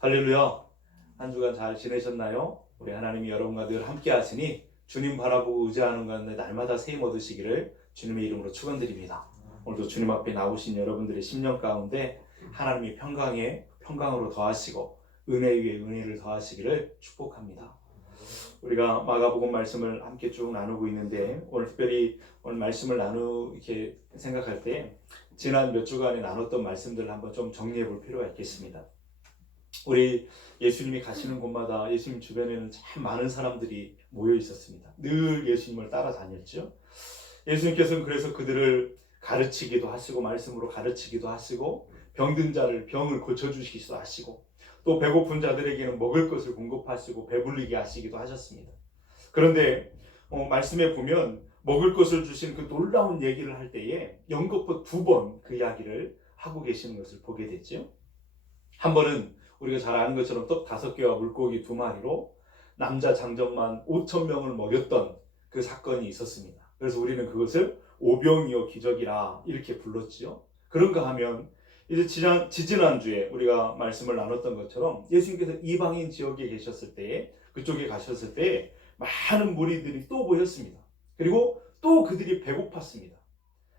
할렐루야. 한 주간 잘 지내셨나요? 우리 하나님이 여러분과 늘 함께 하시니 주님 바라보고 의지하는 가운데 날마다 세임 얻으시기를 주님의 이름으로 축원드립니다. 오늘도 주님 앞에 나오신 여러분들의 심령 가운데 하나님이 평강으로 더하시고 은혜 위에 은혜를 더하시기를 축복합니다. 우리가 마가복음 말씀을 함께 쭉 나누고 있는데 오늘 특별히 오늘 말씀을 이렇게 생각할 때 지난 몇 주간에 나눴던 말씀들을 한번 좀 정리해 볼 필요가 있겠습니다. 우리 예수님이 가시는 곳마다 예수님 주변에는 참 많은 사람들이 모여 있었습니다. 늘 예수님을 따라다녔죠. 예수님께서는 그래서 그들을 가르치기도 하시고 말씀으로 가르치기도 하시고 병든 자를 병을 고쳐주시기도 하시고 또 배고픈 자들에게는 먹을 것을 공급하시고 배불리게 하시기도 하셨습니다. 그런데 말씀에 보면 먹을 것을 주신 그 놀라운 얘기를 할 때에 연거푸 2번 그 이야기를 하고 계시는 것을 보게 됐죠. 한 번은 우리가 잘 아는 것처럼 떡 5개와 물고기 2마리로 남자 장정만 5,000명을 먹였던 그 사건이 있었습니다. 그래서 우리는 그것을 오병이어 기적이라 이렇게 불렀지요. 그런가 하면 이제 지지난주에 우리가 말씀을 나눴던 것처럼 예수님께서 이방인 지역에 계셨을 때에 그쪽에 가셨을 때에 많은 무리들이 또 모였습니다. 그리고 또 그들이 배고팠습니다.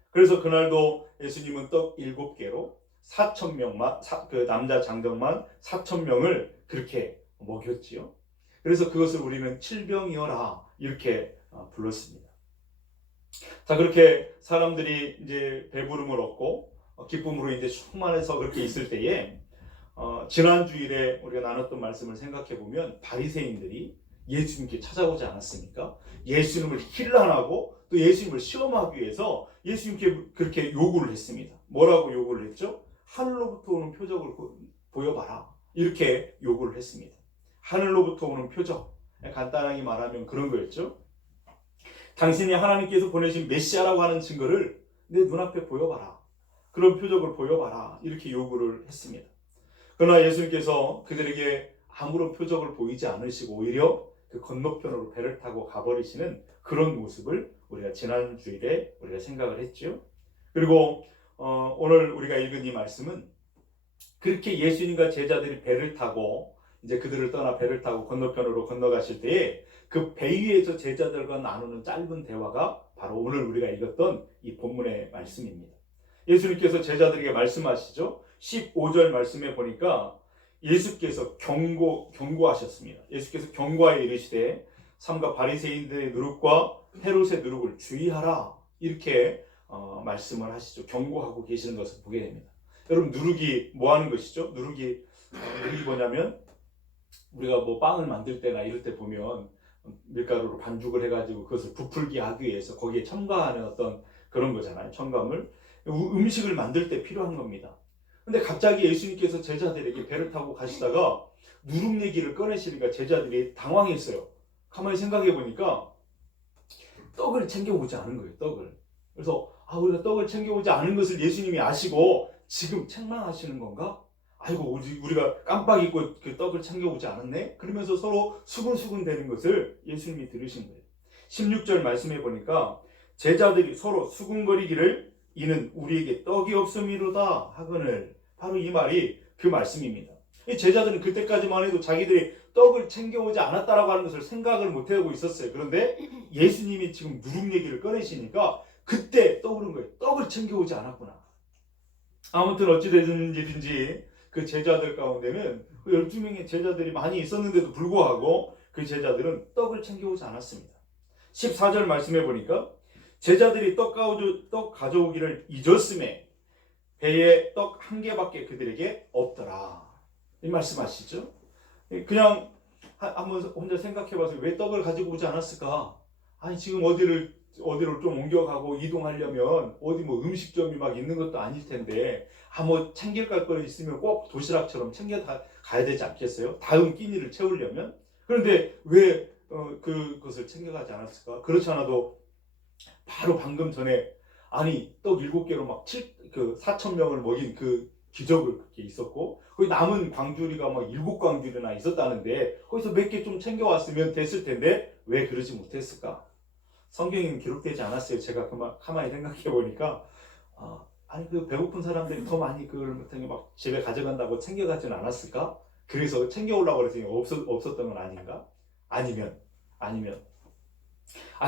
그래서 그날도 예수님은 떡 7개로 4,000명만 그 남자 장정만 4,000명을 그렇게 먹였지요. 그래서 그것을 우리는 칠병이어라 이렇게 불렀습니다. 자, 그렇게 사람들이 이제 배부름을 얻고 기쁨으로 이제 충만해서 그렇게 있을 때에 지난 주일에 우리가 나눴던 말씀을 생각해 보면 바리새인들이 예수님께 찾아오지 않았습니까? 예수님을 힐난하고 또 예수님을 시험하기 위해서 예수님께 그렇게 요구를 했습니다. 뭐라고 요구를 했죠? 하늘로부터 오는 표적을 보여봐라. 이렇게 요구를 했습니다. 하늘로부터 오는 표적. 간단하게 말하면 그런 거였죠. 당신이 하나님께서 보내신 메시아라고 하는 증거를 내 눈앞에 보여봐라. 그런 표적을 보여봐라. 이렇게 요구를 했습니다. 그러나 예수님께서 그들에게 아무런 표적을 보이지 않으시고 오히려 그 건너편으로 배를 타고 가버리시는 그런 모습을 우리가 지난 주일에 우리가 생각을 했죠. 그리고 오늘 우리가 읽은 이 말씀은 그렇게 예수님과 제자들이 배를 타고 이제 그들을 떠나 배를 타고 건너편으로 건너가실 때에 그 배 위에서 제자들과 나누는 짧은 대화가 바로 오늘 우리가 읽었던 이 본문의 말씀입니다. 예수님께서 제자들에게 말씀하시죠. 15절 말씀에 보니까 예수께서 경고하셨습니다. 예수께서 경고하여 이르시되 삼가 바리새인들의 누룩과 헤롯의 누룩을 주의하라 이렇게 말씀을 하시죠. 경고하고 계시는 것을 보게 됩니다. 여러분 누룩이 뭐 하는 것이죠? 누룩이 뭐냐면 우리가 뭐 빵을 만들 때나 이럴 때 보면 밀가루로 반죽을 해가지고 그것을 부풀게 하기 위해서 거기에 첨가하는 어떤 그런 거잖아요. 첨가물. 음식을 만들 때 필요한 겁니다. 근데 갑자기 예수님께서 제자들에게 배를 타고 가시다가 누룩 얘기를 꺼내시니까 제자들이 당황했어요. 가만히 생각해 보니까 떡을 챙겨오지 않은 거예요. 떡을. 그래서 우리가 떡을 챙겨오지 않은 것을 예수님이 아시고 지금 책망하시는 건가? 아이고 우리가 깜빡 잊고 그 떡을 챙겨오지 않았네? 그러면서 서로 수근수근 되는 것을 예수님이 들으신 거예요. 16절 말씀해 보니까 제자들이 서로 수근거리기를 이는 우리에게 떡이 없음이로다 하거늘. 바로 이 말이 그 말씀입니다. 이 제자들은 그때까지만 해도 자기들이 떡을 챙겨오지 않았다라고 하는 것을 생각을 못하고 있었어요. 그런데 예수님이 지금 누룩 얘기를 꺼내시니까 그때 떠오른 거예요. 떡을 챙겨오지 않았구나. 아무튼 어찌되든지 그 제자들 가운데는 그 12명의 제자들이 많이 있었는데도 불구하고 그 제자들은 떡을 챙겨오지 않았습니다. 14절 말씀해 보니까 제자들이 떡 가져오기를 잊었음에 배에 떡 1개밖에 그들에게 없더라. 이 말씀하시죠? 그냥 한번 혼자 생각해봐서 왜 떡을 가지고 오지 않았을까? 아니 지금 어디로 좀 옮겨가고 이동하려면 어디 뭐 음식점이 막 있는 것도 아닐 텐데 뭐 챙길 거 있으면 꼭 도시락처럼 챙겨 가야 되지 않겠어요? 다음 끼니를 채우려면. 그런데 왜 그것을 챙겨가지 않았을까? 그렇지 않아도 바로 방금 전에 떡 7개로 막 4,000명을 먹인 그 기적을 그렇게 있었고 거기 남은 광주리가 막 7광주리나 있었다는데 거기서 몇 개 좀 챙겨왔으면 됐을 텐데 왜 그러지 못했을까? 성경에는 기록되지 않았어요. 제가 가만히 생각해 보니까 그 배고픈 사람들이 더 많이 그걸 막 집에 가져간다고 챙겨가지는 않았을까? 그래서 챙겨오려고 그랬더니 없었던 건 아닌가? 아니면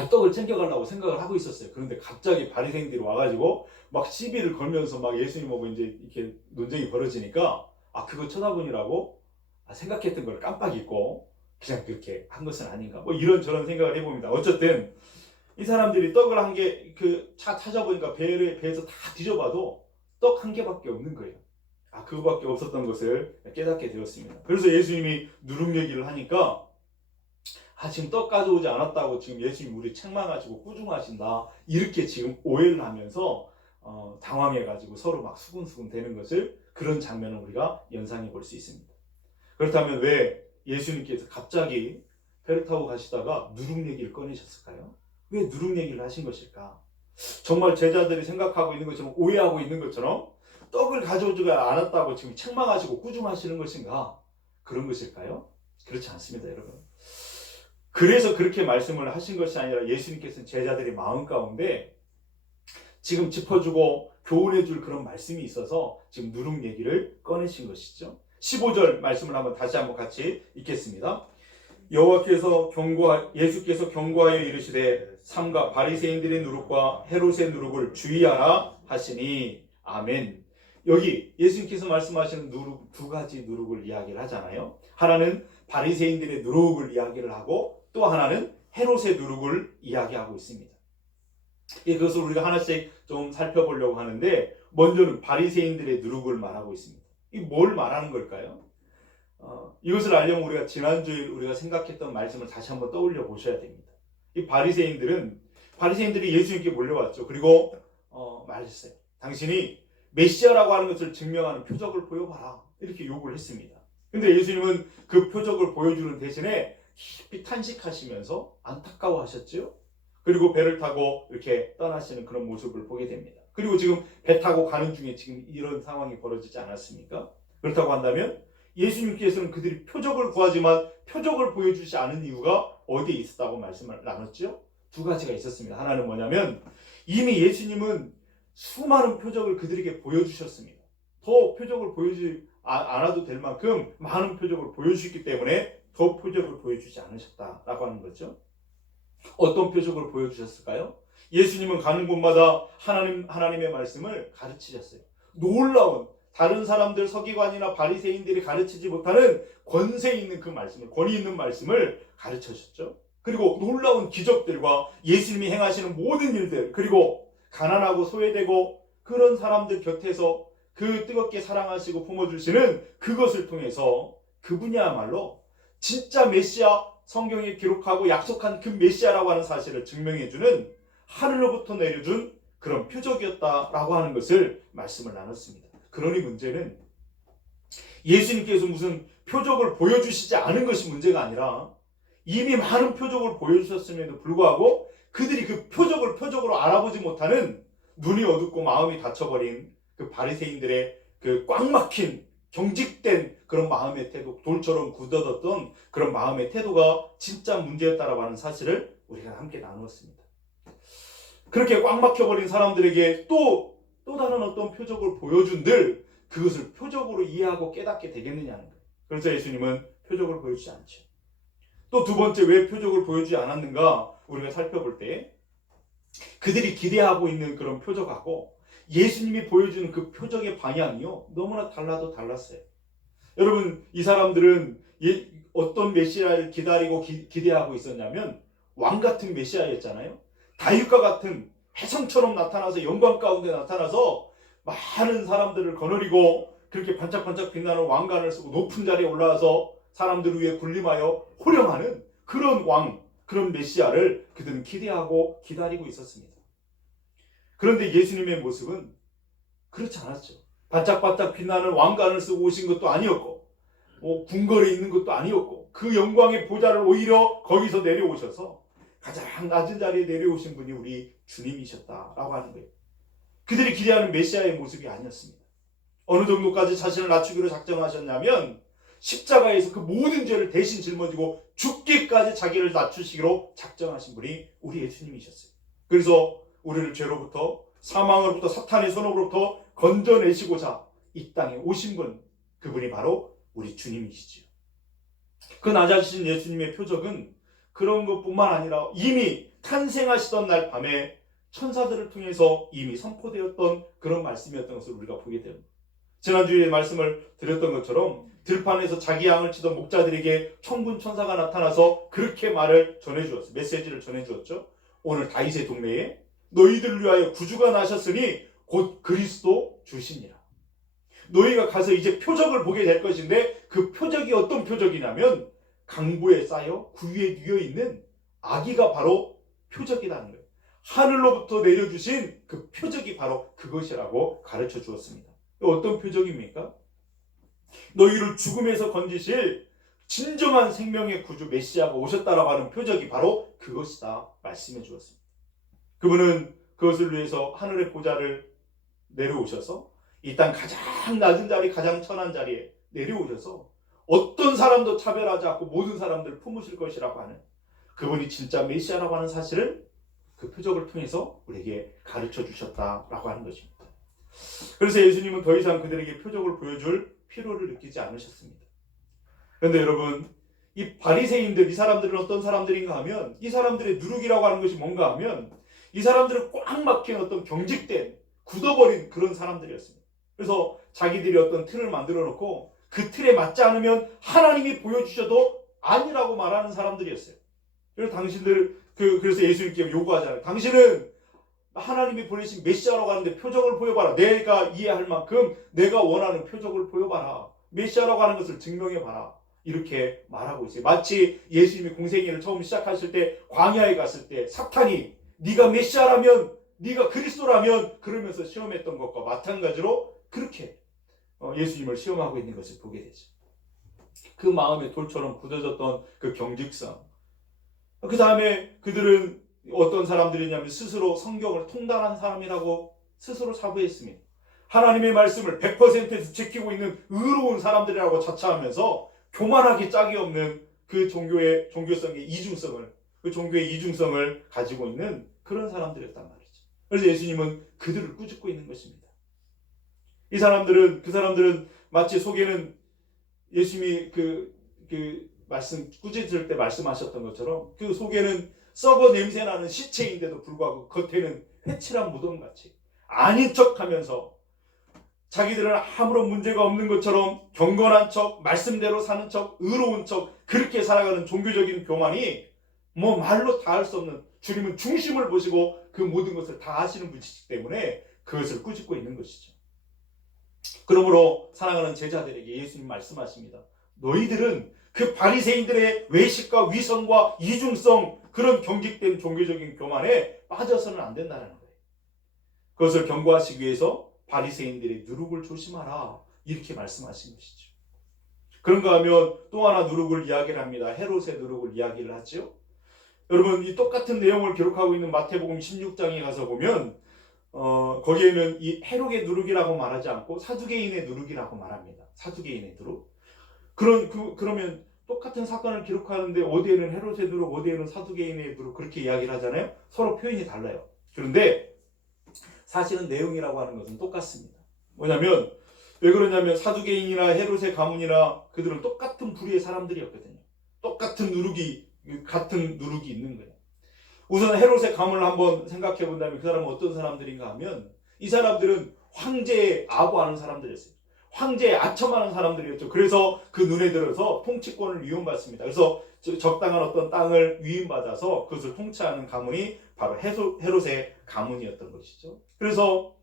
떡을 챙겨가려고 생각을 하고 있었어요. 그런데 갑자기 바리새인들이 와가지고 막 시비를 걸면서 막 예수님하고 이제 이렇게 논쟁이 벌어지니까 그거 쳐다보느라고 생각했던 걸 깜빡 잊고 그냥 그렇게 한 것은 아닌가? 뭐 이런저런 생각을 해봅니다. 어쨌든 이 사람들이 떡을 한 개 찾아보니까 배에서 다 뒤져봐도 떡 한 개밖에 없는 거예요. 그거밖에 없었던 것을 깨닫게 되었습니다. 그래서 예수님이 누룩 얘기를 하니까 지금 떡 가져오지 않았다고 지금 예수님 우리 책망하시고 꾸중하신다 이렇게 지금 오해를 하면서 당황해가지고 서로 막 수군수군 되는 것을 그런 장면을 우리가 연상해 볼 수 있습니다. 그렇다면 왜 예수님께서 갑자기 배를 타고 가시다가 누룩 얘기를 꺼내셨을까요? 왜 누룩 얘기를 하신 것일까? 정말 제자들이 생각하고 있는 것처럼 오해하고 있는 것처럼 떡을 가져오지 않았다고 지금 책망하시고 꾸중하시는 것인가? 그런 것일까요? 그렇지 않습니다, 여러분. 그래서 그렇게 말씀을 하신 것이 아니라 예수님께서는 제자들의 마음 가운데 지금 짚어주고 교훈해줄 그런 말씀이 있어서 지금 누룩 얘기를 꺼내신 것이죠. 15절 말씀을 다시 한번 같이 읽겠습니다. 예수께서 경고하여 이르시되 삼가 바리새인들의 누룩과 헤롯의 누룩을 주의하라 하시니 아멘. 여기 예수님께서 말씀하시는 누룩, 두 가지 누룩을 이야기를 하잖아요. 하나는 바리새인들의 누룩을 이야기를 하고 또 하나는 헤롯의 누룩을 이야기하고 있습니다. 그것을 우리가 하나씩 좀 살펴보려고 하는데 먼저는 바리새인들의 누룩을 말하고 있습니다. 이 뭘 말하는 걸까요? 이것을 알려면 우리가 지난주에 우리가 생각했던 말씀을 다시 한번 떠올려 보셔야 됩니다. 이 바리새인들이 예수님께 몰려왔죠. 그리고 말했어요. 당신이 메시아라고 하는 것을 증명하는 표적을 보여봐라. 이렇게 요구를 했습니다. 근데 예수님은 그 표적을 보여주는 대신에 깊이 탄식하시면서 안타까워하셨죠. 그리고 배를 타고 이렇게 떠나시는 그런 모습을 보게 됩니다. 그리고 지금 배 타고 가는 중에 지금 이런 상황이 벌어지지 않았습니까? 그렇다고 한다면 예수님께서는 그들이 표적을 구하지만 표적을 보여주지 않은 이유가 어디에 있었다고 말씀을 나눴죠? 두 가지가 있었습니다. 하나는 뭐냐면 이미 예수님은 수많은 표적을 그들에게 보여주셨습니다. 더 표적을 보여주지 않아도 될 만큼 많은 표적을 보여주셨기 때문에 더 표적을 보여주지 않으셨다라고 하는 거죠. 어떤 표적을 보여주셨을까요? 예수님은 가는 곳마다 하나님의 말씀을 가르치셨어요. 놀라운 다른 사람들 서기관이나 바리새인들이 가르치지 못하는 권세 있는 그 말씀을, 권위 있는 말씀을 가르쳐주셨죠. 그리고 놀라운 기적들과 예수님이 행하시는 모든 일들, 그리고 가난하고 소외되고 그런 사람들 곁에서 그 뜨겁게 사랑하시고 품어주시는 그것을 통해서 그분이야말로 진짜 메시아, 성경에 기록하고 약속한 그 메시아라고 하는 사실을 증명해주는 하늘로부터 내려준 그런 표적이었다라고 하는 것을 말씀을 나눴습니다. 그러니 문제는 예수님께서 무슨 표적을 보여주시지 않은 것이 문제가 아니라 이미 많은 표적을 보여주셨음에도 불구하고 그들이 그 표적을 표적으로 알아보지 못하는 눈이 어둡고 마음이 닫혀버린 그 바리새인들의 그 꽉 막힌 경직된 그런 마음의 태도, 돌처럼 굳어졌던 그런 마음의 태도가 진짜 문제였다라고 하는 사실을 우리가 함께 나누었습니다. 그렇게 꽉 막혀버린 사람들에게 또 다른 어떤 표적을 보여준들 그것을 표적으로 이해하고 깨닫게 되겠느냐는 거예요. 그래서 예수님은 표적을 보여주지 않죠. 또 두 번째 왜 표적을 보여주지 않았는가 우리가 살펴볼 때 그들이 기대하고 있는 그런 표적하고 예수님이 보여주는 그 표적의 방향이요 너무나 달랐어요. 여러분 이 사람들은 어떤 메시아를 기다리고 기대하고 있었냐면 왕 같은 메시아였잖아요. 다윗과 같은 혜성처럼 나타나서 영광 가운데 나타나서 많은 사람들을 거느리고 그렇게 반짝반짝 빛나는 왕관을 쓰고 높은 자리에 올라와서 사람들 위에 군림하여 호령하는 그런 왕, 그런 메시아를 그들은 기대하고 기다리고 있었습니다. 그런데 예수님의 모습은 그렇지 않았죠. 반짝반짝 빛나는 왕관을 쓰고 오신 것도 아니었고 궁궐에 있는 것도 아니었고 그 영광의 보좌를 오히려 거기서 내려오셔서 가장 낮은 자리에 내려오신 분이 우리 주님이셨다라고 하는 거예요. 그들이 기대하는 메시아의 모습이 아니었습니다. 어느 정도까지 자신을 낮추기로 작정하셨냐면 십자가에서 그 모든 죄를 대신 짊어지고 죽기까지 자기를 낮추시기로 작정하신 분이 우리 예수님이셨어요. 그래서 우리를 죄로부터 사망으로부터 사탄의 손으로부터 건져내시고자 이 땅에 오신 분 그분이 바로 우리 주님이시지요. 그 낮아지신 예수님의 표적은 그런 것뿐만 아니라 이미 탄생하시던 날 밤에 천사들을 통해서 이미 선포되었던 그런 말씀이었던 것을 우리가 보게 됩니다. 지난주에 말씀을 드렸던 것처럼 들판에서 자기 양을 치던 목자들에게 천군 천사가 나타나서 그렇게 말을 전해주었어요. 메시지를 전해주었죠. 오늘 다윗의 동네에 너희들 위하여 구주가 나셨으니 곧 그리스도 주시니라. 너희가 가서 이제 표적을 보게 될 것인데 그 표적이 어떤 표적이냐면 강보에 쌓여 구유에 뉘어 있는 아기가 바로 표적이라는 거예요. 하늘로부터 내려주신 그 표적이 바로 그것이라고 가르쳐 주었습니다. 어떤 표적입니까? 너희를 죽음에서 건지실 진정한 생명의 구주 메시아가 오셨다라고 하는 표적이 바로 그것이다 말씀해 주었습니다. 그분은 그것을 위해서 하늘의 보좌를 내려오셔서 이 땅 가장 낮은 자리, 가장 천한 자리에 내려오셔서 어떤 사람도 차별하지 않고 모든 사람들을 품으실 것이라고 하는 그분이 진짜 메시아라고 하는 사실을 그 표적을 통해서 우리에게 가르쳐 주셨다라고 하는 것입니다. 그래서 예수님은 더 이상 그들에게 표적을 보여줄 필요를 느끼지 않으셨습니다. 그런데 여러분, 이 바리새인들, 이 사람들은 어떤 사람들인가 하면 이 사람들의 누룩이라고 하는 것이 뭔가 하면 이 사람들은 꽉 막힌 어떤 경직된, 굳어버린 그런 사람들이었습니다. 그래서 자기들이 어떤 틀을 만들어 놓고 그 틀에 맞지 않으면 하나님이 보여주셔도 아니라고 말하는 사람들이었어요. 그래서 예수님께 요구하잖아요. 당신은 하나님이 보내신 메시아라고 하는데 표적을 보여봐라. 내가 이해할 만큼 내가 원하는 표적을 보여봐라. 메시아라고 하는 것을 증명해봐라. 이렇게 말하고 있어요. 마치 예수님이 공생애를 처음 시작하실 때 광야에 갔을 때 사탄이 네가 메시아라면, 네가 그리스도라면 그러면서 시험했던 것과 마찬가지로 그렇게 예수님을 시험하고 있는 것을 보게 되죠. 그 마음에 돌처럼 굳어졌던 그 경직성. 그 다음에 그들은 어떤 사람들이냐면 스스로 성경을 통달한 사람이라고 스스로 자부했습니다. 하나님의 말씀을 100% 지키고 있는 의로운 사람들이라고 자처하면서 교만하기 짝이 없는 그 종교성의 이중성을, 그 종교의 이중성을 가지고 있는 그런 사람들이었단 말이죠. 그래서 예수님은 그들을 꾸짖고 있는 것입니다. 그 사람들은 마치 속에는 예수님이 말씀 꾸짖을 때 말씀하셨던 것처럼 그 속에는 썩어 냄새나는 시체인데도 불구하고 겉에는 회칠한 무덤같이 아닌 척하면서 자기들은 아무런 문제가 없는 것처럼 경건한 척, 말씀대로 사는 척, 의로운 척 그렇게 살아가는 종교적인 교만이 뭐 말로 다 할 수 없는, 주님은 중심을 보시고 그 모든 것을 다 아시는 분이시기 때문에 그것을 꾸짖고 있는 것이죠. 그러므로 사랑하는 제자들에게 예수님 말씀하십니다. 너희들은 그 바리새인들의 외식과 위선과 이중성, 그런 경직된 종교적인 교만에 빠져서는 안 된다는 거예요. 그것을 경고하시기 위해서 바리새인들의 누룩을 조심하라 이렇게 말씀하신 것이죠. 그런가 하면 또 하나 누룩을 이야기를 합니다. 헤롯의 누룩을 이야기를 하죠. 여러분, 이 똑같은 내용을 기록하고 있는 마태복음 16장에 가서 보면 거기에는 이 헤롯의 누룩이라고 말하지 않고 사두개인의 누룩이라고 말합니다. 사두개인의 누룩. 그러면 똑같은 사건을 기록하는데 어디에는 헤롯의 누룩, 어디에는 사두개인의 누룩 그렇게 이야기를 하잖아요. 서로 표현이 달라요. 그런데 사실은 내용이라고 하는 것은 똑같습니다. 뭐냐면 왜 그러냐면 사두개인이나 헤롯의 가문이나 그들은 똑같은 부류의 사람들이었거든요. 똑같은 같은 누룩이 있는 거예요. 우선 헤롯의 가문을 한번 생각해 본다면 그 사람은 어떤 사람들인가 하면 이 사람들은 황제의 아부하는 사람들이었어요. 황제의 아첨하는 사람들이었죠. 그래서 그 눈에 들어서 통치권을 위임받습니다. 그래서 적당한 어떤 땅을 위임받아서 그것을 통치하는 가문이 바로 헤롯의 가문이었던 것이죠. 그래서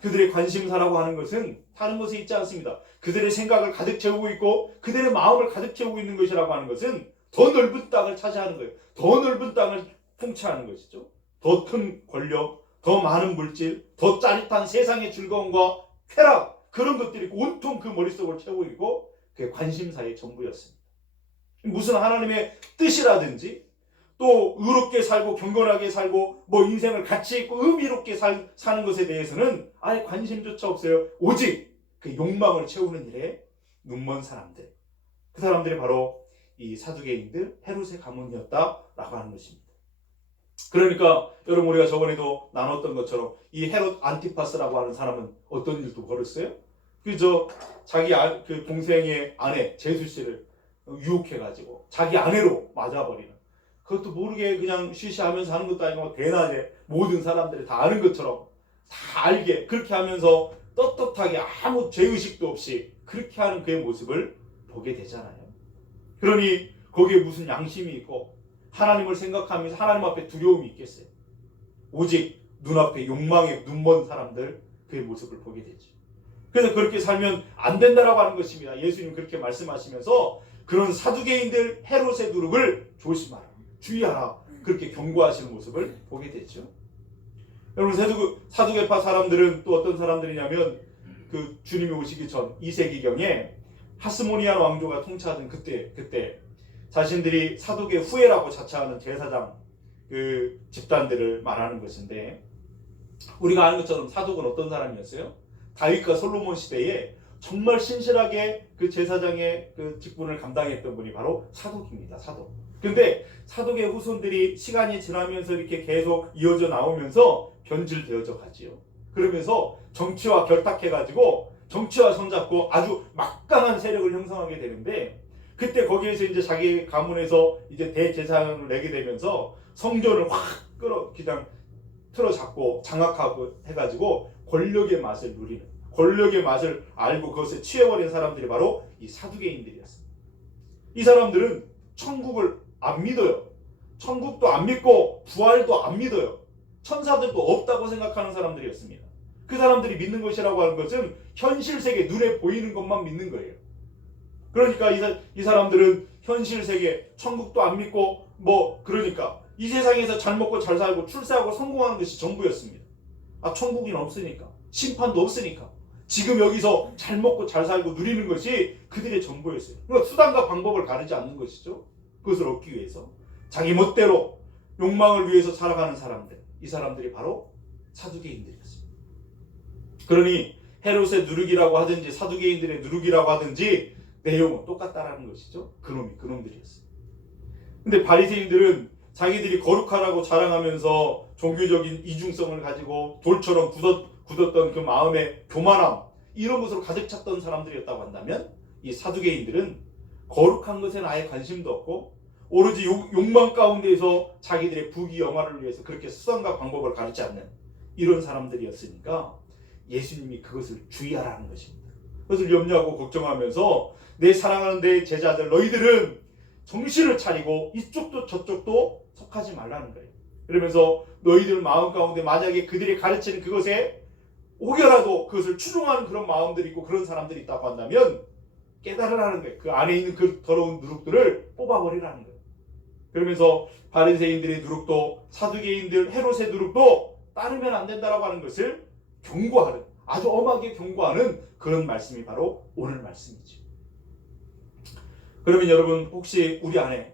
그들의 관심사라고 하는 것은 다른 것에 있지 않습니다. 그들의 생각을 가득 채우고 있고 그들의 마음을 가득 채우고 있는 것이라고 하는 것은 더 넓은 땅을 차지하는 거예요. 더 넓은 땅을 통치하는 것이죠. 더 큰 권력, 더 많은 물질, 더 짜릿한 세상의 즐거움과 쾌락, 그런 것들이 온통 그 머릿속을 채우고 있고 그게 관심사의 전부였습니다. 무슨 하나님의 뜻이라든지 또 의롭게 살고 경건하게 살고 뭐 인생을 가치 있고 의미롭게 사는 것에 대해서는 아예 관심조차 없어요. 오직 그 욕망을 채우는 일에 눈먼 사람들, 그 사람들이 바로 이 사두개인들 헤롯의 가문이었다라고 하는 것입니다. 그러니까 여러분, 우리가 저번에도 나눴던 것처럼 이 헤롯 안티파스라고 하는 사람은 어떤 일도 벌였어요? 그저 자기 그 동생의 아내 재수 씨를 유혹해가지고 자기 아내로 맞아버리는, 그것도 모르게 그냥 쉬쉬하면서 하는 것도 아니고 대낮에 모든 사람들이 다 아는 것처럼 다 알게 그렇게 하면서 떳떳하게 아무 죄의식도 없이 그렇게 하는 그의 모습을 보게 되잖아요. 그러니 거기에 무슨 양심이 있고 하나님을 생각하면서 하나님 앞에 두려움이 있겠어요? 오직 눈앞에 욕망에 눈먼 사람들 그의 모습을 보게 되죠. 그래서 그렇게 살면 안 된다라고 하는 것입니다. 예수님 그렇게 말씀하시면서 그런 사두개인들 헤롯의 누룩을 조심하라, 주의하라, 그렇게 경고하시는 모습을 보게 되죠. 여러분, 사두개파 사람들은 또 어떤 사람들이냐면 그 주님이 오시기 전 2세기경에 하스모니안 왕조가 통치하던 그때 자신들이 사두개 후예라고 자처하는 제사장 그 집단들을 말하는 것인데, 우리가 아는 것처럼 사독은 어떤 사람이었어요? 다윗과 솔로몬 시대에 정말 신실하게 그 제사장의 그 직분을 감당했던 분이 바로 사독입니다. 사독. 근데 사독의 후손들이 시간이 지나면서 이렇게 계속 이어져 나오면서 변질되어져 가지요. 그러면서 정치와 결탁해가지고 정치와 손잡고 아주 막강한 세력을 형성하게 되는데, 그때 거기에서 이제 자기 가문에서 이제 대제사장을 내게 되면서 성전을 확 그냥 틀어잡고 장악하고 해가지고 권력의 맛을 누리는, 권력의 맛을 알고 그것에 취해버린 사람들이 바로 이 사두개인들이었습니다. 이 사람들은 천국을 안 믿어요. 천국도 안 믿고 부활도 안 믿어요. 천사들도 없다고 생각하는 사람들이었습니다. 그 사람들이 믿는 것이라고 하는 것은 현실 세계 눈에 보이는 것만 믿는 거예요. 그러니까 이 사람들은 현실 세계 천국도 안 믿고 그러니까 이 세상에서 잘 먹고 잘 살고 출세하고 성공하는 것이 전부였습니다. 천국은 없으니까, 심판도 없으니까 지금 여기서 잘 먹고 잘 살고 누리는 것이 그들의 전부였어요. 그러니까 수단과 방법을 가르지 않는 것이죠. 그것을 얻기 위해서 자기 멋대로 욕망을 위해서 살아가는 사람들, 이 사람들이 바로 사두개인들이었습니다. 그러니 헤롯의 누룩이라고 하든지 사두개인들의 누룩이라고 하든지 내용은 똑같다라는 것이죠. 그놈들이었어요. 근데 바리새인들은 자기들이 거룩하라고 자랑하면서 종교적인 이중성을 가지고 돌처럼 굳었던 그 마음의 교만함, 이런 것으로 가득 찼던 사람들이었다고 한다면, 이 사두개인들은 거룩한 것에는 아예 관심도 없고 오로지 욕망 가운데에서 자기들의 부귀 영화를 위해서 그렇게 수단과 방법을 가르치 않는 이런 사람들이었으니까 예수님이 그것을 주의하라는 것입니다. 그것을 염려하고 걱정하면서 내 사랑하는 내 제자들 너희들은 정신을 차리고 이쪽도 저쪽도 속하지 말라는 거예요. 그러면서 너희들 마음 가운데 만약에 그들이 가르치는 그것에 혹여라도 그것을 추종하는 그런 마음들이 있고 그런 사람들이 있다고 한다면 깨달으라는 거예요. 그 안에 있는 그 더러운 누룩들을 뽑아버리라는 거예요. 그러면서 바리새인들의 누룩도 사두개인들 헤롯의 누룩도 따르면 안 된다라고 하는 것을 경고하는, 아주 엄하게 경고하는 그런 말씀이 바로 오늘 말씀이죠. 그러면 여러분, 혹시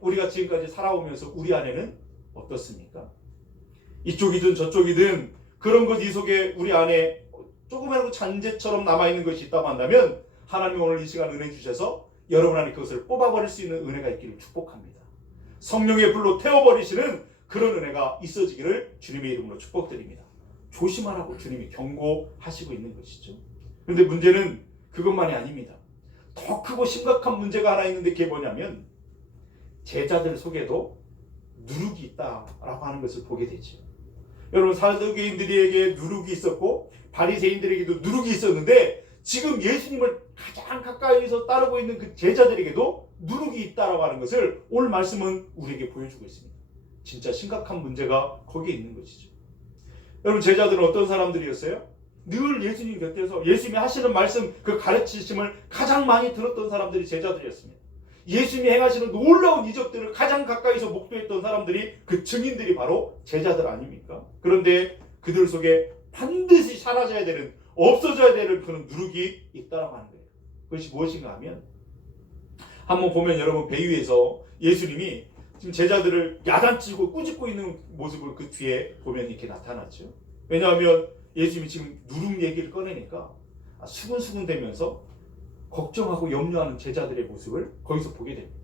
우리가 지금까지 살아오면서 우리 안에는 어떻습니까? 이쪽이든 저쪽이든 그런 것 이 속에 우리 안에 조금이라도 잔재처럼 남아있는 것이 있다고 한다면 하나님이 오늘 이 시간 은혜 주셔서 여러분 안에 그것을 뽑아버릴 수 있는 은혜가 있기를 축복합니다. 성령의 불로 태워버리시는 그런 은혜가 있어지기를 주님의 이름으로 축복드립니다. 조심하라고 주님이 경고하시고 있는 것이죠. 그런데 문제는 그것만이 아닙니다. 더 크고 심각한 문제가 하나 있는데 그게 뭐냐면 제자들 속에도 누룩이 있다라고 하는 것을 보게 되죠. 여러분, 사두개인들에게 누룩이 있었고 바리새인들에게도 누룩이 있었는데 지금 예수님을 가장 가까이서 따르고 있는 그 제자들에게도 누룩이 있다라고 하는 것을 오늘 말씀은 우리에게 보여주고 있습니다. 진짜 심각한 문제가 거기에 있는 것이죠. 여러분, 제자들은 어떤 사람들이었어요? 늘 예수님 곁에서 예수님이 하시는 말씀, 그 가르치심을 가장 많이 들었던 사람들이 제자들이었습니다. 예수님이 행하시는 놀라운 이적들을 가장 가까이서 목도했던 사람들이, 그 증인들이 바로 제자들 아닙니까? 그런데 그들 속에 반드시 사라져야 되는, 없어져야 되는 그런 누룩이 있다라고 하는 거예요. 그것이 무엇인가 하면, 한번 보면 여러분, 배 위에서 예수님이 지금 제자들을 야단치고 꾸짖고 있는 모습을 그 뒤에 보면 이렇게 나타나죠. 왜냐하면 예수님이 지금 누룩 얘기를 꺼내니까 수근수근 되면서 걱정하고 염려하는 제자들의 모습을 거기서 보게 됩니다.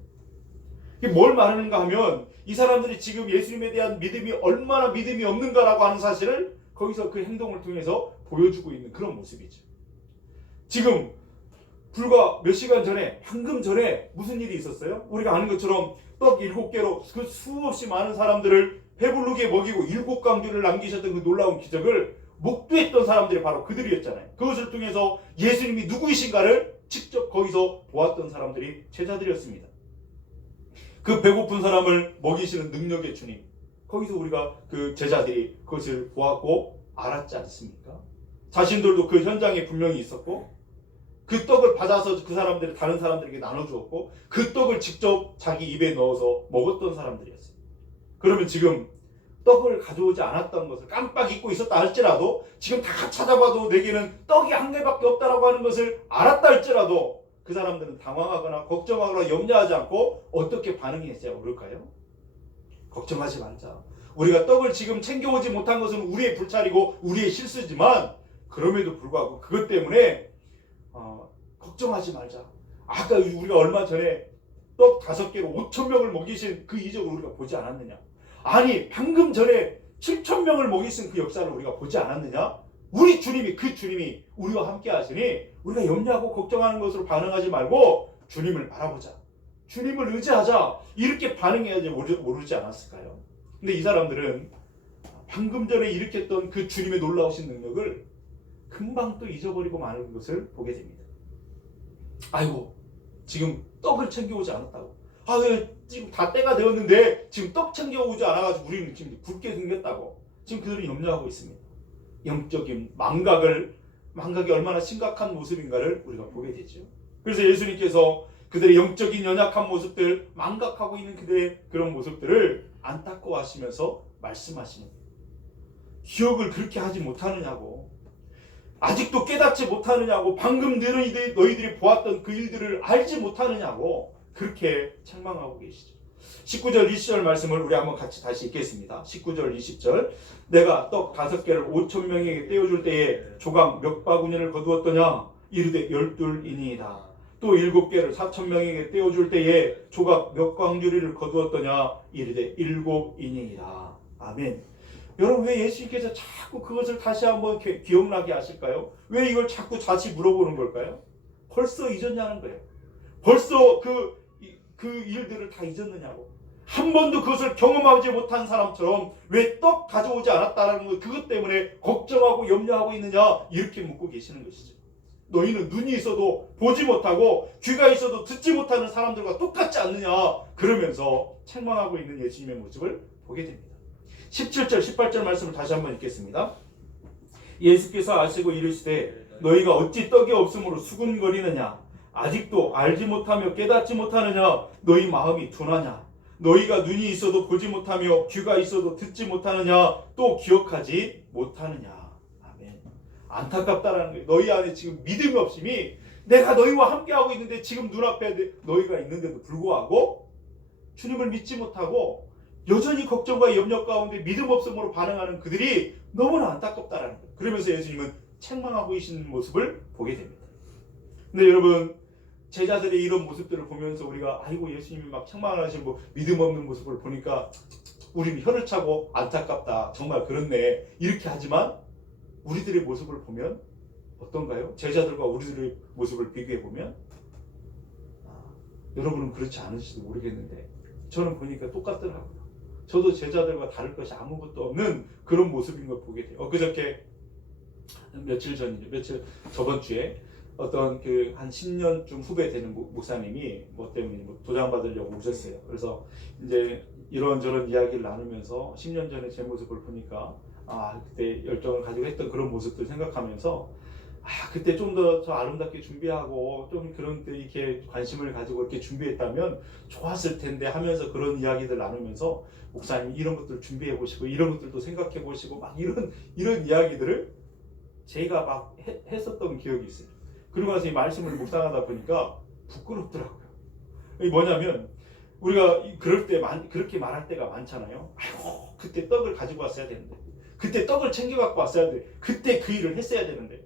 이게 뭘 말하는가 하면 이 사람들이 지금 예수님에 대한 믿음이 얼마나 믿음이 없는가라고 하는 사실을 거기서 그 행동을 통해서 보여주고 있는 그런 모습이죠. 지금 불과 몇 시간 전에, 방금 전에 무슨 일이 있었어요? 우리가 아는 것처럼 떡 7개로 그 수없이 많은 사람들을 배부르게 먹이고 7광주를 남기셨던 그 놀라운 기적을 목도했던 사람들이 바로 그들이었잖아요. 그것을 통해서 예수님이 누구이신가를 직접 거기서 보았던 사람들이 제자들이었습니다. 그 배고픈 사람을 먹이시는 능력의 주님, 거기서 우리가 그 제자들이 그것을 보았고 알았지 않습니까? 자신들도 그 현장에 분명히 있었고 그 떡을 받아서 그 사람들이 다른 사람들에게 나눠주었고 그 떡을 직접 자기 입에 넣어서 먹었던 사람들이었어요. 그러면 지금 떡을 가져오지 않았던 것을 깜빡 잊고 있었다 할지라도 지금 다 찾아봐도 내게는 떡이 한 개밖에 없다라고 하는 것을 알았다 할지라도 그 사람들은 당황하거나 걱정하거나 염려하지 않고 어떻게 반응했어야 그럴까요? 걱정하지 말자. 우리가 떡을 지금 챙겨오지 못한 것은 우리의 불찰이고 우리의 실수지만 그럼에도 불구하고 그것 때문에 걱정하지 말자. 아까 우리가 얼마 전에 떡 5개로 5,000명을 먹이신 그 이적을 우리가 보지 않았느냐? 아니 방금 전에 7,000명을 먹이신 그 역사를 우리가 보지 않았느냐? 우리 주님이 그 주님이 우리와 함께 하시니 우리가 염려하고 걱정하는 것으로 반응하지 말고 주님을 바라보자. 주님을 의지하자. 이렇게 반응해야지 모르지 않았을까요? 근데 이 사람들은 방금 전에 일으켰던 그 주님의 놀라우신 능력을 금방 또 잊어버리고 마는 것을 보게 됩니다. 아이고 지금 떡을 챙겨오지 않았다고. 지금 다 때가 되었는데 지금 떡 챙겨오지 않아가지고 우리는 지금 굶게 생겼다고. 지금 그들이 염려하고 있습니다. 영적인 망각이 얼마나 심각한 모습인가를 우리가 보게 되죠. 그래서 예수님께서 그들의 영적인 연약한 모습들, 망각하고 있는 그들의 그런 모습들을 안타까워하시면서 말씀하시는 거예요. 기억을 그렇게 하지 못하느냐고, 아직도 깨닫지 못하느냐고, 방금 너희들이 보았던 그 일들을 알지 못하느냐고 그렇게 책망하고 계시죠. 19절 20절 말씀을 우리 한번 같이 다시 읽겠습니다. 19절 20절 내가 떡 5개를 5,000명에게 떼어줄 때에 조각 몇 바구니를 거두었더냐 이르되 12이니이다. 또 7개를 4,000명에게 떼어줄 때에 조각 몇 광주리를 거두었더냐 이르되 7이니이다. 아멘. 여러분 왜 예수님께서 자꾸 그것을 다시 한번 기억나게 하실까요? 왜 이걸 자꾸 다시 물어보는 걸까요? 벌써 잊었냐는 거예요. 벌써 그 일들을 다 잊었느냐고. 한 번도 그것을 경험하지 못한 사람처럼 왜 떡 가져오지 않았다라는 것, 그것 때문에 걱정하고 염려하고 있느냐 이렇게 묻고 계시는 것이죠. 너희는 눈이 있어도 보지 못하고 귀가 있어도 듣지 못하는 사람들과 똑같지 않느냐 그러면서 책망하고 있는 예수님의 모습을 보게 됩니다. 17절 18절 말씀을 다시 한번 읽겠습니다. 예수께서 아시고 이르시되 너희가 어찌 떡이 없으므로 수군거리느냐 아직도 알지 못하며 깨닫지 못하느냐 너희 마음이 둔하냐 너희가 눈이 있어도 보지 못하며 귀가 있어도 듣지 못하느냐 또 기억하지 못하느냐. 아멘. 안타깝다라는 거예요. 너희 안에 지금 믿음이 없음이 내가 너희와 함께하고 있는데 지금 눈앞에 너희가 있는데도 불구하고 주님을 믿지 못하고 여전히 걱정과 염려 가운데 믿음 없음으로 반응하는 그들이 너무나 안타깝다라는 거예요. 그러면서 예수님은 책망하고 계시는 모습을 보게 됩니다. 근데 여러분 제자들의 이런 모습들을 보면서 우리가 아이고 예수님이 막 책망을 하시고 믿음 없는 모습을 보니까 우리는 혀를 차고 안타깝다 정말 그렇네 이렇게 하지만 우리들의 모습을 보면 어떤가요? 제자들과 우리들의 모습을 비교해 보면 여러분은 그렇지 않으실지도 모르겠는데 저는 보니까 똑같더라고요. 저도 제자들과 다를 것이 아무것도 없는 그런 모습인 걸 보게 돼요. 엊그저께 저번 주에 어떤 한 10년쯤 후배 되는 목사님이 뭐 때문에 도장 받으려고 오셨어요. 그래서 이제 이런저런 이야기를 나누면서 10년 전에 제 모습을 보니까 그때 열정을 가지고 했던 그런 모습들 생각하면서 그때 좀 더 아름답게 준비하고 좀 그런 데 이렇게 관심을 가지고 이렇게 준비했다면 좋았을 텐데 하면서 그런 이야기들 나누면서 목사님 이런 것들 준비해 보시고 이런 것들도 생각해 보시고 막 이런 이야기들을 제가 막 했었던 기억이 있어요. 그러고 나서 이 말씀을 묵상하다 보니까 부끄럽더라고요. 이게 뭐냐면 우리가 그럴 때 그렇게 말할 때가 많잖아요. 아이고 그때 떡을 가지고 왔어야 되는데 그때 떡을 챙겨 갖고 왔어야 돼. 그때 그 일을 했어야 되는데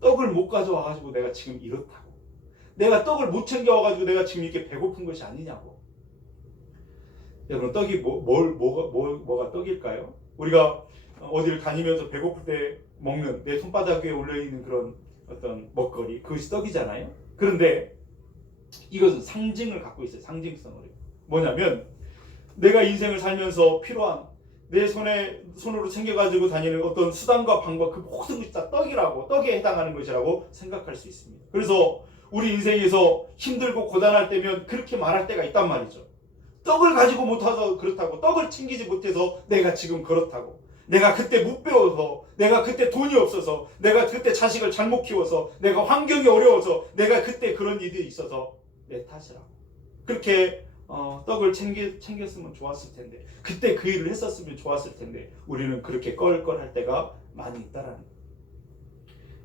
떡을 못 가져와 가지고 내가 지금 이렇다고. 내가 떡을 못 챙겨 와 가지고 내가 지금 이렇게 배고픈 것이 아니냐고. 여러분 떡이 뭐가 떡일까요? 우리가 어디를 다니면서 배고플 때 먹는 내 손바닥 위에 올려 있는 그런 어떤 먹거리, 그것이 떡이잖아요. 그런데 이것은 상징을 갖고 있어요. 상징성을. 뭐냐면 내가 인생을 살면서 필요한 내 손으로 챙겨가지고 다니는 어떤 수단과 방법, 그 모든 것이 다 떡이라고, 떡에 해당하는 것이라고 생각할 수 있습니다. 그래서 우리 인생에서 힘들고 고단할 때면 그렇게 말할 때가 있단 말이죠. 떡을 가지고 못해서 그렇다고, 떡을 챙기지 못해서 내가 지금 그렇다고, 내가 그때 못 배워서, 내가 그때 돈이 없어서, 내가 그때 자식을 잘못 키워서, 내가 환경이 어려워서, 내가 그때 그런 일이 있어서 내 탓이라고. 그렇게 떡을 챙겼으면 좋았을 텐데, 그때 그 일을 했었으면 좋았을 텐데, 우리는 그렇게 껄껄할 때가 많이 있다라는 거예요.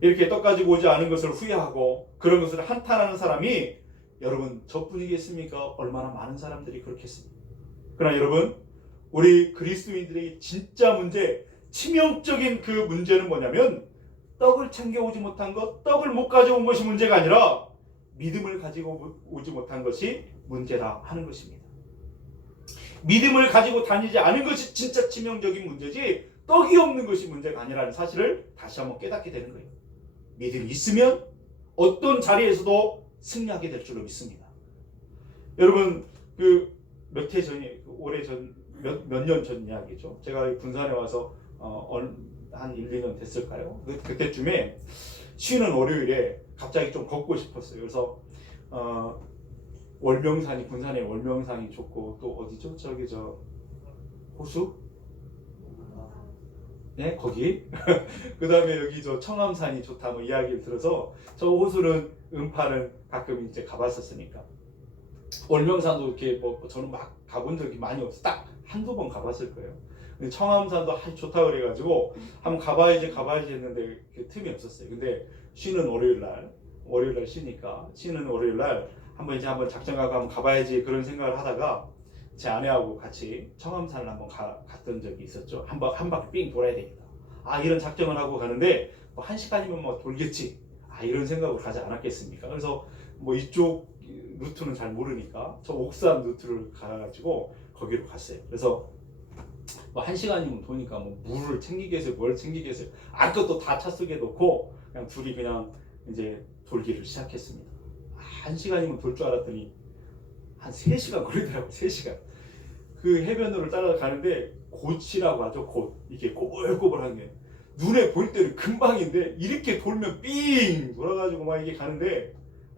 이렇게 떡 가지고 오지 않은 것을 후회하고 그런 것을 한탄하는 사람이, 여러분 저뿐이겠습니까? 얼마나 많은 사람들이 그렇겠습니까? 그러나 여러분, 우리 그리스도인들의 진짜 문제, 치명적인 그 문제는 뭐냐면, 떡을 챙겨오지 못한 것, 떡을 못 가져온 것이 문제가 아니라 믿음을 가지고 오지 못한 것이 문제라 하는 것입니다. 믿음을 가지고 다니지 않은 것이 진짜 치명적인 문제지, 떡이 없는 것이 문제가 아니라는 사실을 다시 한번 깨닫게 되는 거예요. 믿음이 있으면 어떤 자리에서도 승리하게 될 줄로 믿습니다. 여러분, 그 몇 해 전에, 오래 전, 몇 년 전 이야기죠. 제가 군산에 와서 한 1, 2년 됐을까요? 그때쯤에 쉬는 월요일에 갑자기 좀 걷고 싶었어요. 그래서 월명산이, 군산에 월명산이 좋고, 또 어디죠? 저기 호수? 네, 거기. 그 다음에 여기 청암산이 좋다 뭐 이야기를 들어서, 저 호수는 음파는 가끔 이제 가봤었으니까, 월명산도 이렇게 뭐 저는 막 가본 적이 많이 없어. 딱 한두 번 가봤을 거예요. 근데 청암산도 좋다 그래가지고 한번 가봐야지 했는데 그 틈이 없었어요. 근데 쉬는 월요일날 쉬는 월요일날 한번 작정하고 한번 가봐야지 그런 생각을 하다가, 제 아내하고 같이 청암산을 한번 갔던 적이 있었죠. 한 바퀴 삥 돌아야 되겠다. 이런 작정을 하고 가는데, 뭐 1시간이면 뭐 돌겠지. 이런 생각으로 가지 않았겠습니까? 그래서 뭐 이쪽 루트는 잘 모르니까 저 옥산 루트를 가가지고 거기로 갔어요. 그래서 뭐 1시간이면 도니까 뭐 물을 챙기겠어요, 뭘 챙기겠어요. 그것도 다 차 속에 놓고 그냥 둘이 그냥 이제 돌기를 시작했습니다. 1시간이면 돌 줄 알았더니 한 3시간 걸리더라고요. 3시간. 그 해변으로 따라가는데, 곧이라고 하죠. 곧. 이게 꼬불꼬불한 게 눈에 보일 때는 금방인데, 이렇게 돌면 삥 돌아가지고 막 이게 가는데,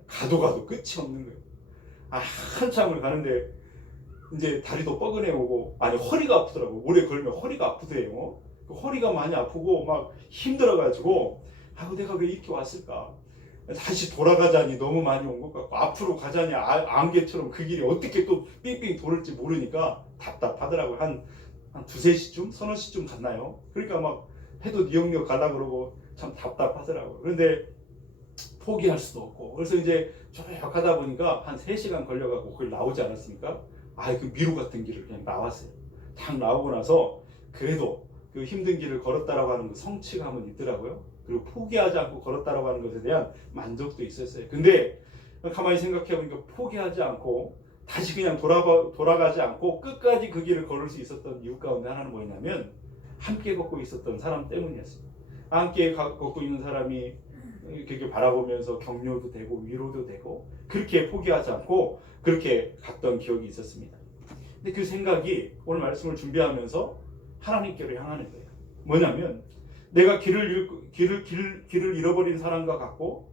가도 끝이 없는 거예요. 한참을 가는데 이제 다리도 뻐근해 오고, 허리가 아프더라고요. 오래 걸으면 허리가 아프대요. 허리가 많이 아프고 막 힘들어가지고, 내가 왜 이렇게 왔을까? 다시 돌아가자니 너무 많이 온 것 같고, 앞으로 가자니 안개처럼 그 길이 어떻게 또 삥삥 돌을지 모르니까 답답하더라고요. 한 2-3시쯤? 서너 시쯤 갔나요? 그러니까 막 해도 니역니역 가려고 그러고 참 답답하더라고요. 그런데 포기할 수도 없고, 그래서 이제 쭉 가다 보니까 한 3시간 걸려가고 거기 나오지 않았습니까? 그 미로 같은 길을 그냥 나왔어요. 딱 나오고 나서 그래도 그 힘든 길을 걸었다라고 하는 그 성취감은 있더라고요. 그리고 포기하지 않고 걸었다라고 하는 것에 대한 만족도 있었어요. 근데 가만히 생각해 보니까 포기하지 않고 다시 그냥 돌아가지 않고 끝까지 그 길을 걸을 수 있었던 이유 가운데 하나는 뭐냐면, 함께 걷고 있었던 사람 때문이었습니다. 함께 걷고 있는 사람이 그렇게 바라보면서 격려도 되고 위로도 되고, 그렇게 포기하지 않고 그렇게 갔던 기억이 있었습니다. 근데 그 생각이 오늘 말씀을 준비하면서 하나님께로 향하는 거예요. 뭐냐면, 내가 길을 잃어버린 사람과 같고,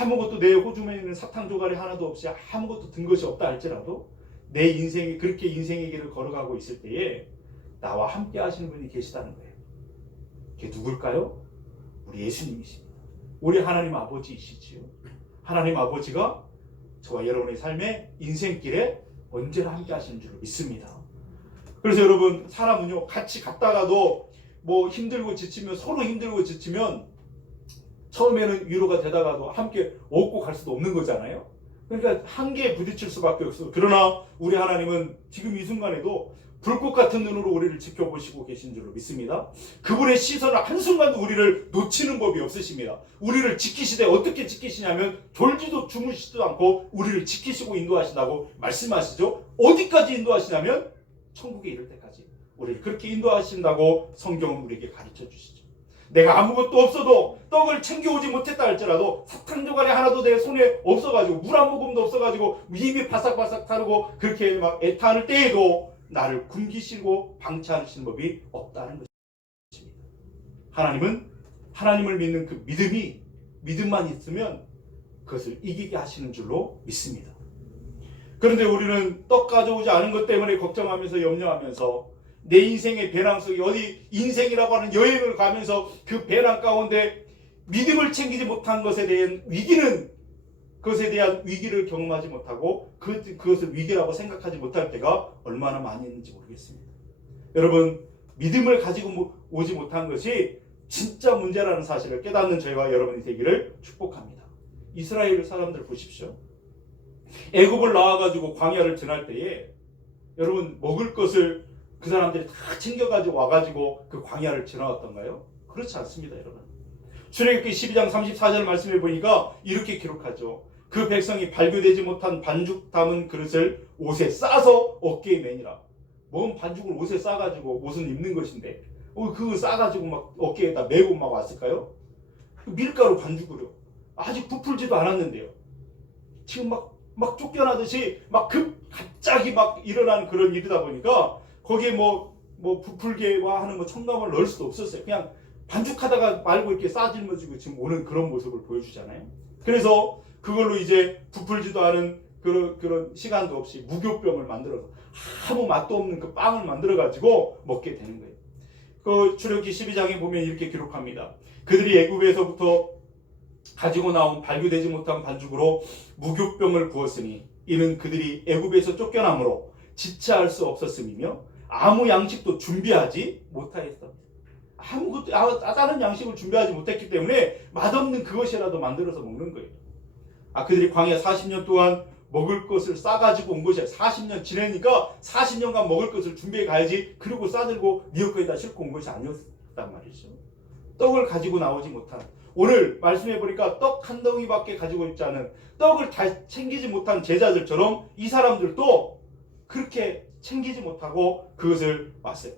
아무것도 내 호주머니에 있는 사탕 조각이 하나도 없이 아무것도 든 것이 없다 할지라도, 내 인생이 그렇게 인생의 길을 걸어가고 있을 때에 나와 함께 하시는 분이 계시다는 거예요. 그게 누굴까요? 우리 예수님이십니다. 우리 하나님 아버지이시지요. 하나님 아버지가 저와 여러분의 삶의 인생길에 언제나 함께 하시는 줄로 믿습니다. 그래서 여러분, 사람은요, 같이 갔다가도 뭐 힘들고 지치면, 서로 힘들고 지치면 처음에는 위로가 되다가도 함께 얻고 갈 수도 없는 거잖아요. 그러니까 한계에 부딪힐 수밖에 없어요. 그러나 우리 하나님은 지금 이 순간에도 불꽃 같은 눈으로 우리를 지켜보시고 계신 줄로 믿습니다. 그분의 시선은 한순간도 우리를 놓치는 법이 없으십니다. 우리를 지키시되, 어떻게 지키시냐면 졸지도 주무시지도 않고 우리를 지키시고 인도하신다고 말씀하시죠. 어디까지 인도하시냐면 천국에 이를 때까지 우리를 그렇게 인도하신다고 성경은 우리에게 가르쳐 주시죠. 내가 아무것도 없어도 떡을 챙겨오지 못했다 할지라도 사탕 조각이 하나도 내 손에 없어가지고 물 한 모금도 없어가지고 입이 바삭바삭 타르고 그렇게 막 애타는 때에도 나를 굶기시고 방치하시는 법이 없다는 것입니다. 하나님은 하나님을 믿는 그 믿음만 있으면 그것을 이기게 하시는 줄로 믿습니다. 그런데 우리는 떡 가져오지 않은 것 때문에 걱정하면서 염려하면서 내 인생의 배낭 속에 어디 인생이라고 하는 여행을 가면서 그 배낭 가운데 믿음을 챙기지 못한 것에 대한 그것에 대한 위기를 경험하지 못하고 그것을 위기라고 생각하지 못할 때가 얼마나 많이 있는지 모르겠습니다. 여러분, 믿음을 가지고 오지 못한 것이 진짜 문제라는 사실을 깨닫는 저희와 여러분이 되기를 축복합니다. 이스라엘 사람들 보십시오. 애굽을 나와가지고 광야를 지날 때에 여러분 먹을 것을 그 사람들이 다 챙겨가지고 와가지고 그 광야를 지나왔던가요? 그렇지 않습니다, 여러분. 출애굽기 12장 34절 말씀해 보니까 이렇게 기록하죠. 그 백성이 발교되지 못한 반죽 담은 그릇을 옷에 싸서 어깨에 매니라. 뭔 반죽을 옷에 싸가지고 옷은 입는 것인데 그거 싸가지고 막 어깨에다 메고 막 왔을까요? 밀가루 반죽으로 아직 부풀지도 않았는데요. 지금 막 쫓겨나듯이 갑자기 막 일어나는 그런 일이다 보니까 거기에 뭐 부풀게 하는 첨가물 넣을 수도 없었어요. 그냥 반죽하다가 말고 이렇게 싸질머지고 지금 오는 그런 모습을 보여주잖아요. 그래서 그걸로 이제 부풀지도 않은 그런 시간도 없이 무교병을 만들어서 아무 맛도 없는 그 빵을 만들어가지고 먹게 되는 거예요. 그 출애굽기 12장에 보면 이렇게 기록합니다. 그들이 애굽에서부터 가지고 나온 발교되지 못한 반죽으로 무교병을 부었으니 이는 그들이 애굽에서 쫓겨남으로 지체할 수 없었음이며 아무 양식도 준비하지 못하였습니다. 아무것도 다른 양식을 준비하지 못했기 때문에 맛없는 그것이라도 만들어서 먹는 거예요. 그들이 광야 40년 동안 먹을 것을 싸가지고 온 것이야. 40년 지내니까 40년간 먹을 것을 준비해 가야지. 그리고 싸들고 니어커에다 싣고 온 것이 아니었단 말이죠. 떡을 가지고 나오지 못한, 오늘 말씀해 보니까 떡 한 덩이밖에 가지고 있지 않은, 떡을 다 챙기지 못한 제자들처럼 이 사람들도 그렇게 챙기지 못하고 그것을 왔어요.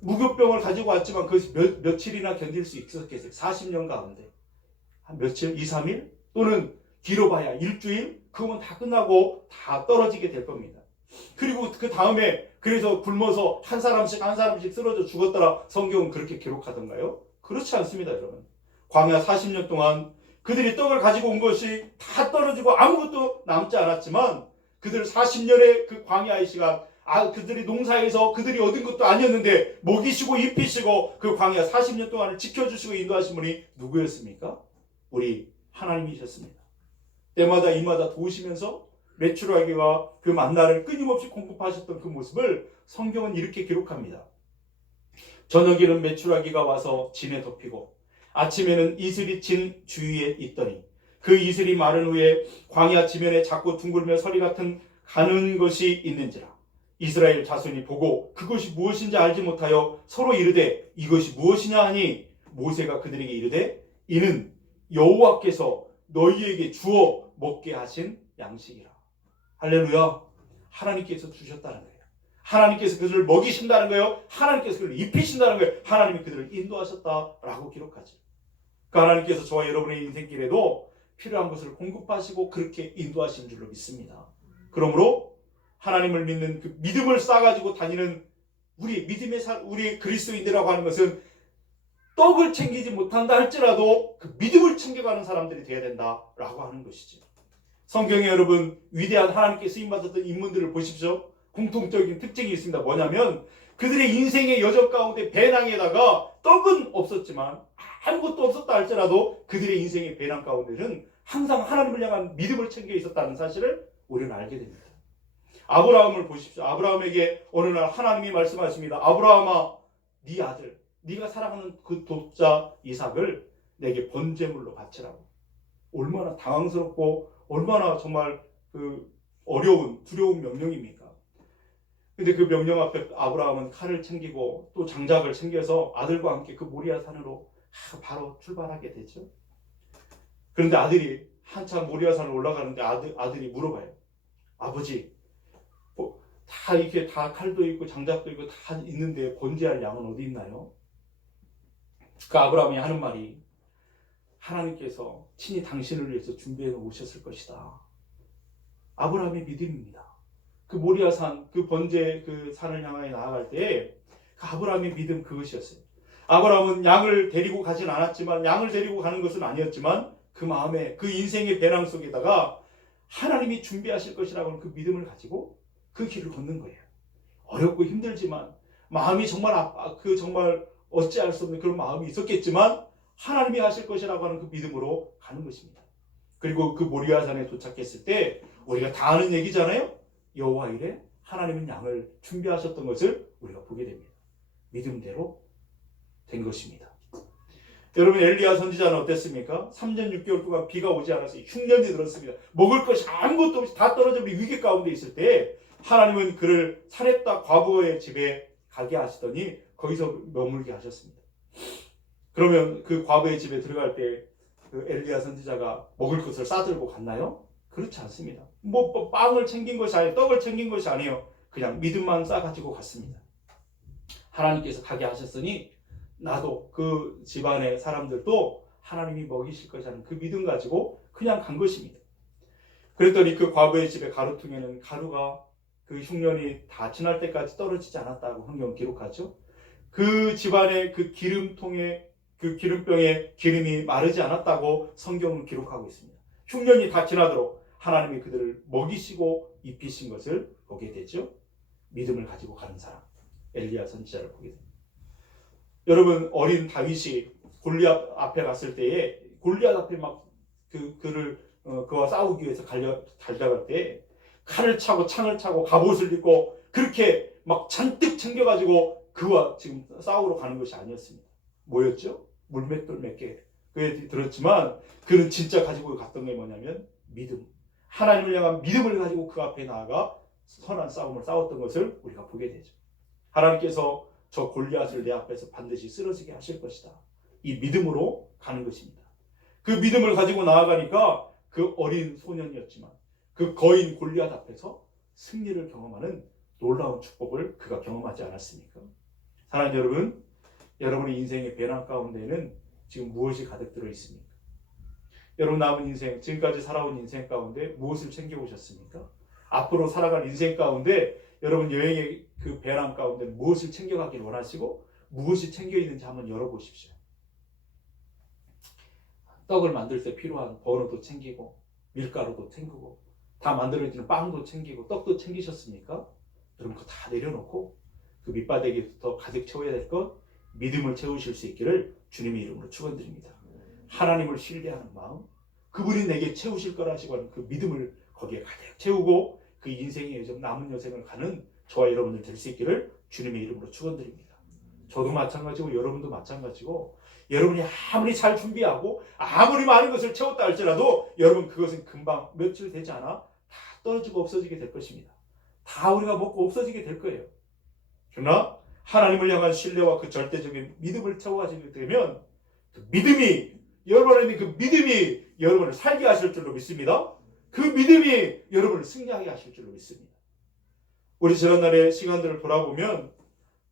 무교병을 가지고 왔지만 그것이 며칠이나 견딜 수 있었겠어요. 40년 가운데 한 며칠, 2, 3일 또는 길어봐야 일주일, 그거면 다 끝나고 다 떨어지게 될 겁니다. 그리고 그 다음에 그래서 굶어서 한 사람씩 쓰러져 죽었더라 성경은 그렇게 기록하던가요? 그렇지 않습니다, 여러분. 광야 40년 동안 그들이 떡을 가지고 온 것이 다 떨어지고 아무것도 남지 않았지만 그들 40년의 그 광야의 시간, 그들이 농사에서 그들이 얻은 것도 아니었는데 먹이시고 입히시고 그 광야 40년 동안을 지켜주시고 인도하신 분이 누구였습니까? 우리 하나님이셨습니다. 때마다 이마다 도우시면서 메추라기와 그 만나를 끊임없이 공급하셨던 그 모습을 성경은 이렇게 기록합니다. 저녁에는 메추라기가 와서 진에 덮이고 아침에는 이슬이 진 주위에 있더니 그 이슬이 마른 후에 광야 지면에 작고 둥글며 서리 같은 가는 것이 있는지라. 이스라엘 자손이 보고 그것이 무엇인지 알지 못하여 서로 이르되 이것이 무엇이냐 하니 모세가 그들에게 이르되 이는 여호와께서 너희에게 주어 먹게 하신 양식이라. 할렐루야. 하나님께서 주셨다는 거예요. 하나님께서 그들을 먹이신다는 거예요. 하나님께서 그들을 입히신다는 거예요. 하나님이 그들을 인도하셨다라고 기록하죠. 그 하나님께서 저와 여러분의 인생길에도 필요한 것을 공급하시고 그렇게 인도하신 줄로 믿습니다. 그러므로 하나님을 믿는 그 믿음을 쌓아가지고 다니는 우리 그리스도인들이라고 하는 것은 떡을 챙기지 못한다 할지라도 그 믿음을 챙겨가는 사람들이 되어야 된다라고 하는 것이죠. 성경에 여러분 위대한 하나님께 쓰임받았던 인물들을 보십시오. 공통적인 특징이 있습니다. 뭐냐면 그들의 인생의 여정 가운데 배낭에다가 떡은 없었지만 아무것도 없었다 할지라도 그들의 인생의 배낭 가운데는 항상 하나님을 향한 믿음을 챙겨 있었다는 사실을 우리는 알게 됩니다. 아브라함을 보십시오. 아브라함에게 어느 날 하나님이 말씀하십니다. 아브라함아, 네 아들, 네가 사랑하는 그 독자 이삭을 내게 번제물로 바치라고. 얼마나 당황스럽고 얼마나 정말 그 두려운 명령입니까? 근데 그 명령 앞에 아브라함은 칼을 챙기고 또 장작을 챙겨서 아들과 함께 그 모리아 산으로 바로 출발하게 되죠. 그런데 아들이 한참 모리아 산을 올라가는데 아들이 물어봐요. 아버지, 다 이렇게 다 칼도 있고 장작도 있고 다 있는데 번제할 양은 어디 있나요? 그 아브라함이 하는 말이 하나님께서 친히 당신을 위해서 준비해 놓으셨을 것이다. 아브라함의 믿음입니다. 그 모리아산, 그 번제 그 산을 향하여 나아갈 때 그 아브라함의 믿음 그것이었어요. 아브라함은 양을 데리고 가진 않았지만, 양을 데리고 가는 것은 아니었지만 그 마음에, 그 인생의 배낭 속에다가 하나님이 준비하실 것이라고 하는 그 믿음을 가지고 그 길을 걷는 거예요. 어렵고 힘들지만, 마음이 정말 정말 어찌할 수 없는 그런 마음이 있었겠지만 하나님이 하실 것이라고 하는 그 믿음으로 가는 것입니다. 그리고 그 모리아산에 도착했을 때 우리가 다 아는 얘기잖아요. 여호와 이레 하나님은 양을 준비하셨던 것을 우리가 보게 됩니다. 믿음대로 된 것입니다. 여러분, 엘리야 선지자는 어땠습니까? 3년 6개월 동안 비가 오지 않았어요. 흉년이 들었습니다. 먹을 것이 아무것도 없이 다 떨어져 버린 위기 가운데 있을 때 하나님은 그를 사렙다 과부의 집에 가게 하시더니 거기서 머물게 하셨습니다. 그러면 그 과부의 집에 들어갈 때 그 엘리야 선지자가 먹을 것을 싸들고 갔나요? 그렇지 않습니다. 뭐 빵을 챙긴 것이 아니에요. 떡을 챙긴 것이 아니에요. 그냥 믿음만 싸가지고 갔습니다. 하나님께서 가게 하셨으니 나도 그 집안의 사람들도 하나님이 먹이실 것이라는 그 믿음 가지고 그냥 간 것입니다. 그랬더니 그 과부의 집의 가루통에는 가루가 그 흉년이 다 지날 때까지 떨어지지 않았다고 성경 기록하죠. 그 집안의 그 기름통에, 그 기름병에 기름이 마르지 않았다고 성경은 기록하고 있습니다. 흉년이 다 지나도록 하나님이 그들을 먹이시고 입히신 것을 보게 되죠. 믿음을 가지고 가는 사람, 엘리야 선지자를 보게 됩니다. 여러분, 어린 다윗이 골리앗 앞에 갔을 때에 골리앗 앞에 막 그와 싸우기 위해서 달려갈 때 칼을 차고 창을 차고 갑옷을 입고 그렇게 막 잔뜩 챙겨가지고 그와 지금 싸우러 가는 것이 아니었습니다. 뭐였죠? 물맷돌 몇 개. 그에 들었지만 그는 진짜 가지고 갔던 게 뭐냐면 믿음. 하나님을 향한 믿음을 가지고 그 앞에 나아가 선한 싸움을 싸웠던 것을 우리가 보게 되죠. 하나님께서 저 골리앗을 내 앞에서 반드시 쓰러지게 하실 것이다. 이 믿음으로 가는 것입니다. 그 믿음을 가지고 나아가니까 그 어린 소년이었지만 그 거인 골리앗 앞에서 승리를 경험하는 놀라운 축복을 그가 경험하지 않았습니까? 사랑하는 여러분, 여러분의 인생의 배낭 가운데는 지금 무엇이 가득 들어 있습니까? 여러분 남은 인생, 지금까지 살아온 인생 가운데 무엇을 챙겨오셨습니까? 앞으로 살아갈 인생 가운데 여러분 여행의 그 배낭 가운데 무엇을 챙겨가길 원하시고 무엇이 챙겨 있는지 한번 열어보십시오. 떡을 만들 때 필요한 버너도 챙기고 밀가루도 챙기고 다 만들어지는 빵도 챙기고 떡도 챙기셨습니까? 여러분 그거 다 내려놓고 그 밑바닥에부터 가득 채워야 될 것, 믿음을 채우실 수 있기를 주님의 이름으로 축원드립니다. 하나님을 신뢰하는 마음, 그분이 내게 채우실 거라시고 하는 그 믿음을 거기에 가득 채우고 그 인생의 여정, 남은 여생을 가는 저와 여러분들 될 수 있기를 주님의 이름으로 축원드립니다. 저도 마찬가지고 여러분도 마찬가지고 여러분이 아무리 잘 준비하고 아무리 많은 것을 채웠다 할지라도 여러분 그것은 금방 며칠 되지 않아 다 떨어지고 없어지게 될 것입니다. 다 우리가 먹고 없어지게 될 거예요. 그러나 하나님을 향한 신뢰와 그 절대적인 믿음을 채워가지게 되면 그 믿음이 여러분의 그 믿음이 여러분을 살게 하실 줄로 믿습니다. 그 믿음이 여러분을 승리하게 하실 줄로 믿습니다. 우리 지난날의 시간들을 돌아보면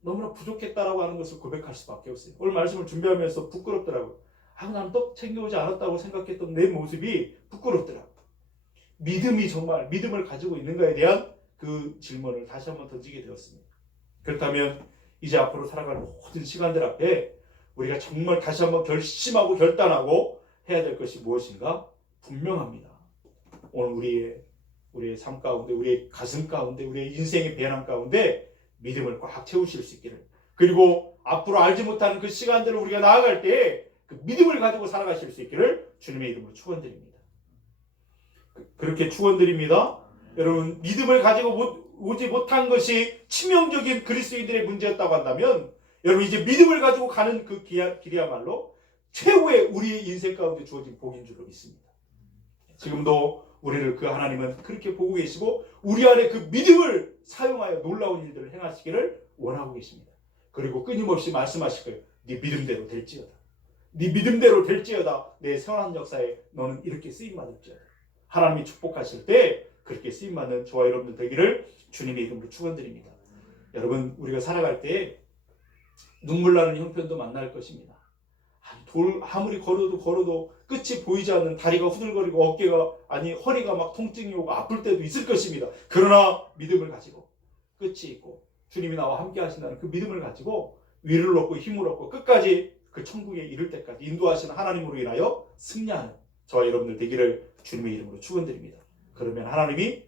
너무나 부족했다라고 하는 것을 고백할 수밖에 없어요. 오늘 말씀을 준비하면서 부끄럽더라고요. 난 떡 챙겨오지 않았다고 생각했던 내 모습이 부끄럽더라고요. 믿음이 정말 믿음을 가지고 있는가에 대한 그 질문을 다시 한번 던지게 되었습니다. 그렇다면 이제 앞으로 살아갈 모든 시간들 앞에 우리가 정말 다시 한번 결심하고 결단하고 해야 될 것이 무엇인가? 분명합니다. 오늘 우리의 삶 가운데, 우리의 가슴 가운데, 우리의 인생의 배낭 가운데 믿음을 꽉 채우실 수 있기를, 그리고 앞으로 알지 못하는 그 시간들을 우리가 나아갈 때 그 믿음을 가지고 살아가실 수 있기를 주님의 이름으로 축원드립니다. 그렇게 축원드립니다. 여러분, 믿음을 가지고 오지 못한 것이 치명적인 그리스도인들의 문제였다고 한다면 여러분 이제 믿음을 가지고 가는 그 길이야말로 최후의 우리의 인생 가운데 주어진 복인 줄로 믿습니다. 지금도 우리를 그 하나님은 그렇게 보고 계시고 우리 안에 그 믿음을 사용하여 놀라운 일들을 행하시기를 원하고 계십니다. 그리고 끊임없이 말씀하실 거예요. 네 믿음대로 될지어다. 네 믿음대로 될지어다. 내 선한 역사에 너는 이렇게 쓰임받을지어다. 하나님이 축복하실 때 그렇게 쓰임받는 저와 여러분들 되기를 주님의 이름으로 축원드립니다. 여러분 우리가 살아갈 때 눈물 나는 형편도 만날 것입니다. 아무리 걸어도 끝이 보이지 않는, 다리가 후들거리고 어깨가 허리가 막 통증이 오고 아플 때도 있을 것입니다. 그러나 믿음을 가지고 끝이 있고 주님이 나와 함께 하신다는 그 믿음을 가지고 위를 얻고 힘을 얻고 끝까지 그 천국에 이를 때까지 인도하시는 하나님으로 인하여 승리하는 저와 여러분들 되기를 주님의 이름으로 축원드립니다. 그러면 하나님이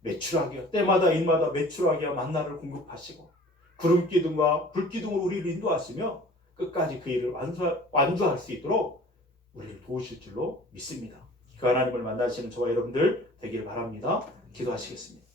매출하게 때마다 일마다 매출하게 만나를 공급하시고 구름 기둥과 불 기둥으로 우리를 인도하시며 끝까지 그 일을 완주할 수 있도록 우리를 도우실 줄로 믿습니다. 그 하나님을 만나시는 저와 여러분들 되기를 바랍니다. 기도하시겠습니다.